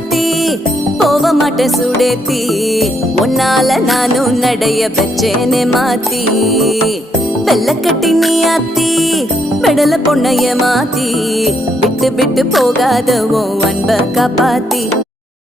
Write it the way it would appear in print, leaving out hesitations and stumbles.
சாத்தி போக மாட்டேன் சுடேத்தி உன்னால நானும் நடைய வச்சேனே மாத்தி வெள்ளக்கட்டி நீ ஆத்தி பெடல பொண்ணைய மாத்தி விட்டு விட்டு போகாத உன் அன்ப காப்பாத்தி